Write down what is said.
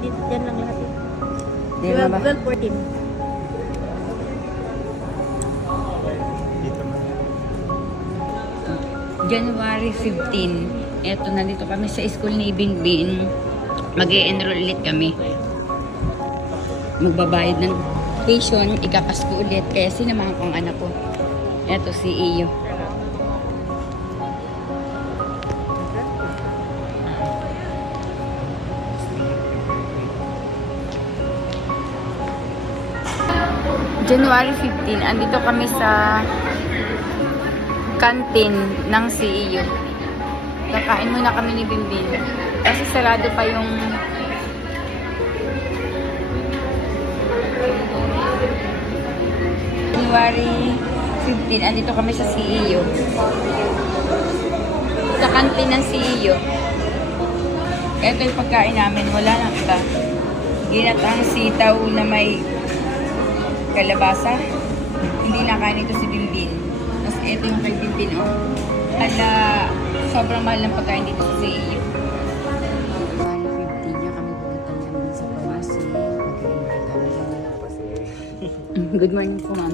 Dito, dyan lang lahat eh. Di ba ba? 12, 14. Dito na. January 15. Eto, nandito kami sa school ni Bingbing. Mag-e-enroll ulit kami. Magbabayad ng tuition, ikapasko ulit. Kaya sinamahan ko ang anak ko. Eto si Iyo. January 15, andito kami sa canteen ng CEO. Kakain muna kami ni Bimbin. Kasi sarado pa yung January 15, andito kami sa CEO. Sa canteen ng CEO. Ito yung pagkain namin. Wala nang iba. Ginatang sitaw na may kalabasa. Hindi nakain ito si Bimbin. Tapos ito yung kay Bimbin, oh. Hala, sobrang mahal ng pagkain dito sa CEO. 150 niya kami pumunta namin sa pharmacy. Mag-iingat kami. Good morning po, ma'am.